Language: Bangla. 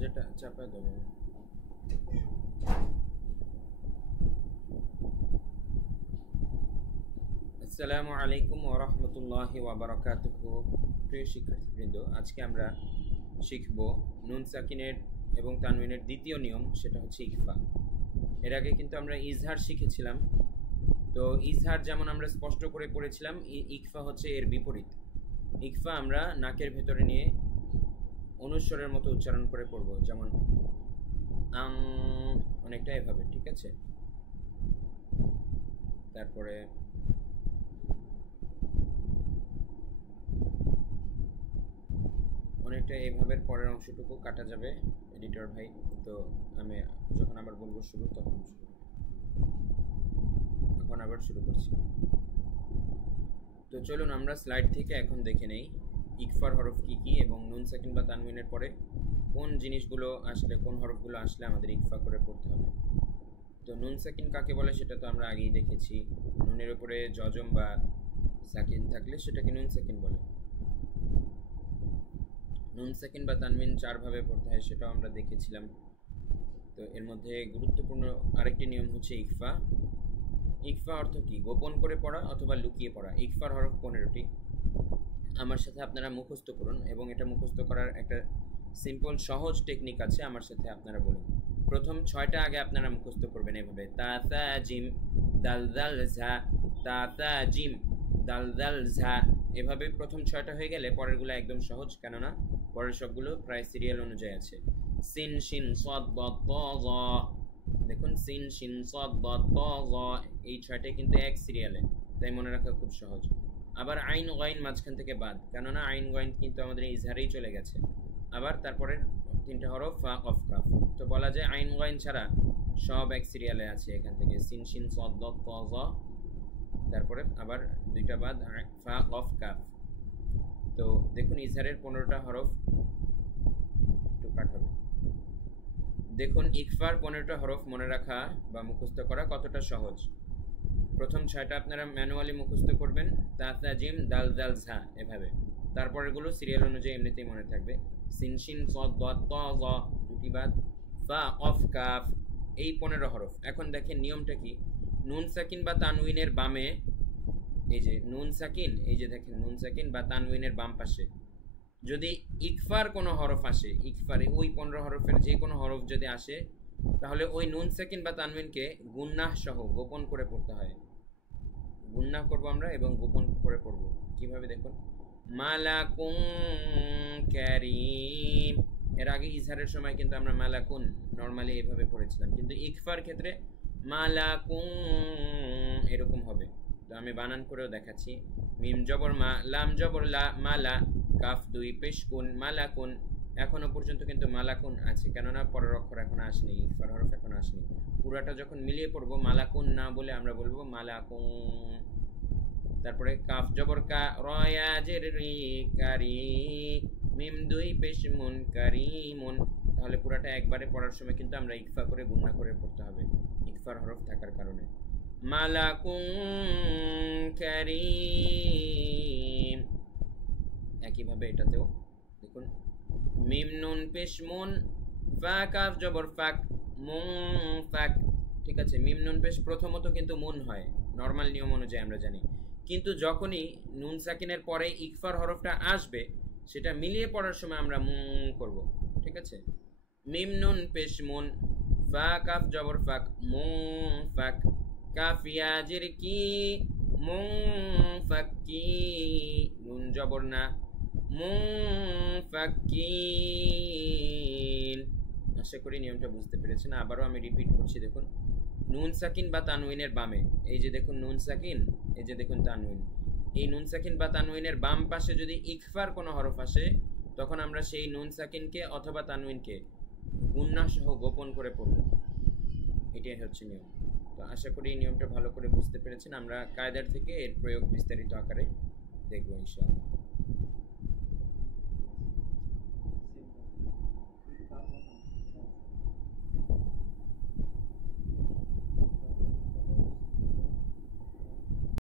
দরজাটা চাপা দেবো। আসসালামু আলাইকুম ওয়া রাহমাতুল্লাহি ওয়া বারাকাতুহু। প্রিয় শিক্ষার্থীবৃন্দ, আজকে আমরা শিখব নুন সাকিনের এবং তানউইনের দ্বিতীয় নিয়ম, সেটা হচ্ছে ইখফা। এর আগে কিন্তু আমরা ইজহার শিখেছিলাম। তো ইজহার যেমন আমরা স্পষ্ট করে পড়েছিলাম, ইখফা হচ্ছে এর বিপরীত। ইখফা আমরা নাকের ভেতরে নিয়ে অনুস্বরের মতো উচ্চারণ করে পড়ব, যেমন আং, অনেকটা এভাবে, ঠিক আছে? তারপরে অনেকটা এইভাবে পরের অংশটুকু কাটা যাবে এডিটর ভাই। তো আমি যখন আবার বলবো শুরু, তখন শুরু। এখন আবার শুরু করছি। তো চলুন আমরা স্লাইড থেকে এখন দেখে নেই ইকফার হরফ কি কি এবং নুন সাকিন বা তানউইনের পরে কোন জিনিসগুলো আসলে, কোন হরফগুলো আসলে আমাদের ইকফা করে পড়তে হবে। তো নুন সাকিন কাকে বলে সেটা তো আমরা আগেই দেখেছি। নুনের উপরে জজম বা সাকিন থাকলে সেটাকে নুন সাকিন বলে। নুন সাকিন বা তানউইন চারভাবে পড়তে হয়, সেটাও আমরা দেখেছিলাম। তো এর মধ্যে গুরুত্বপূর্ণ আরেকটি নিয়ম হচ্ছে ইকফা। ইকফা অর্থ কি? গোপন করে পড়া অথবা লুকিয়ে পড়া। ইকফার হরফ 15টি। আমার সাথে আপনারা মুখস্থ করুন, এবং এটা মুখস্থ করার একটা সিম্পল সহজ টেকনিক আছে, আমার সাথে আপনারা বলুন। প্রথম 6টা আগে আপনারা মুখস্থ করবেন এভাবে: তা তা জিম দাল দাল ঝা, তা তা জিম দাল দাল ঝা। এভাবে প্রথম 6টা হয়ে গেলে পরেরগুলো একদম সহজ, কেননা পরের সবগুলো প্রায় সিরিয়াল অনুযায়ী আছে। সিন শিন সদ বদ ত জ, দেখুন সিন শিন সদ বদ ত জ, এই 6টাই কিন্তু এক সিরিয়ালে, তাই মনে রাখা খুব সহজ। আবার আইন গয়েন মাঝখান থেকে বাদ, কেননা আইন গয়েন কিন্তু আমাদের ইজহারেই চলে গেছে। আবার তারপরে 3টে হরফ ফা অফ কাফ। তো বলা যায় আইন গয়েন ছাড়া সব এক সিরিয়ালে আছে। এখান থেকে সিন শিন সদ দ ত জ, তারপরে আবার 2টা বাদ ফা অফ কাফ। তো দেখুন ইজহারের 15টা হরফ একটু কাট হবে। দেখুন ইকফার 15টা হরফ মনে রাখা বা মুখস্থ করা কতটা সহজ। প্রথম 6টা আপনারা ম্যানুয়ালি মুখস্থ করবেন, তা তা জিম দাল দাল ঝা এভাবে। তারপরেগুলো সিরিয়াল অনুযায়ী এমনিতেই মনে থাকবে। সিন শিন সদ দ ত জ, 2টি বাদ ফা অফ কাফ, এই 15 হরফ। এখন দেখেন নিয়মটা কি। নুন সাকিন বা তানউইনের বামে, এই যে নুন সাকিন, এই যে দেখেন নুন সাকিন বা তানউইনের বাম পাশে যদি ইকফার কোনো হরফ আসে, ইকফারে ওই 15 হরফের যে কোনো হরফ যদি আসে, তাহলে ওই নুন সাকিন বা তানউইনকে গুন্নাহ সহ গোপন করে পড়তে হয়। গুন্নাহ করবো আমরা এবং গোপন করে পড়বো। কিভাবে দেখুন, মালাকুন কারীম। এর আগে ইজহারের সময় কিন্তু আমরা মালাকুন নর্মালি এভাবে পড়েছিলাম, কিন্তু ইকফার ক্ষেত্রে মালাকুন এরকম হবে। তো আমি বানান করেও দেখাচ্ছি। মিম জবর মা, লাম জবর লা, মালা, কাফ 2 পেশ কুন, মালাকুন। এখনো পর্যন্ত কিন্তু মালাকুন আছে, কেননা পরের অক্ষর এখন আসেনি, ইকফার হরফ এখন আসেনি। পুরাটা যখন মিলিয়ে পড়বো মালাকুন না বলে আমরা বলবো মালাকুন। তারপরে কাফ জবর কা, রয়া জের রি, কারি, মিম 2 পেশ মুন, কারিমুন। তাহলে পুরাটা একবারে পড়ার সময় কিন্তু আমরা ইকফা করে গুণনা করে পড়তে হবে, ইকফার হরফ থাকার কারণে। মালাকুন কারীম। একইভাবে এটাতেও দেখুন, মিম নুন পেশ মুন, ফা কাফ জবর ফাক, মুন ফাক। ঠিক আছে, মিম নুন পেশ প্রথমত কিন্তু মুন হয়, নর্মাল নিয়ম অনুযায়ী আমরা জানি, কিন্তু যখনই নুন সাকিনের পরে ইকফার হরফটা আসবে, সেটা মিলিয়ে পড়ার সময় আমরা মুন করব। ঠিক আছে, মিম নুন পেশ মুন, ফা কাফ জবর ফাক, মুন ফাক, কাফ ইয়া জের কি, মুন ফাক্কি, নুন জবর না, মুনফাক্কিন। আশা করি নিয়মটা বুঝতে পেরেছেন। আবারও আমি রিপিট করছি, দেখুন নুন সাকিন বা তানউইনের বামে, এই যে দেখুন নুন সাকিন, এই যে দেখুন তানউইন, এই নুন সাকিন বা তানউইনের বাম পাশে যদি ইকফার কোনো হরফ আসে, তখন আমরা সেই নুন সাকিনকে অথবা তানউইনকে গুন্নাহ সহ গোপন করে পড়ব। এটাই হচ্ছে নিয়ম। তো আশা করি এই নিয়মটা ভালো করে বুঝতে পেরেছেন। আমরা কায়দার থেকে এর প্রয়োগ বিস্তারিত আকারে দেখব ইনশাআল্লাহ।